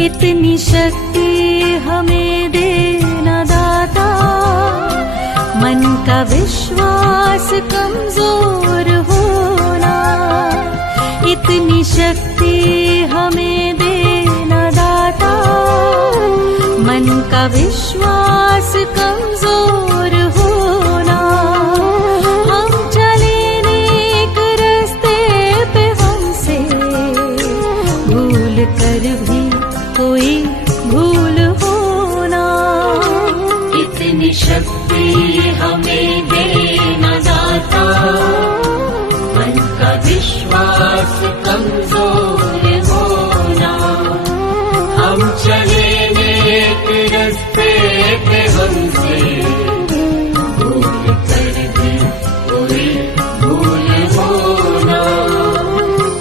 इतनी शक्ति हमें देना दाता, मन का विश्वास कमजोर होना। इतनी शक्ति हमें देना दाता, मन का विश्वास कमजोर होना। हम चले नेक रास्ते पे, हमसे भूल कर भी कोई भूल होना। इतनी शक्ति हमें देना दाता, मन का विश्वास कमजोर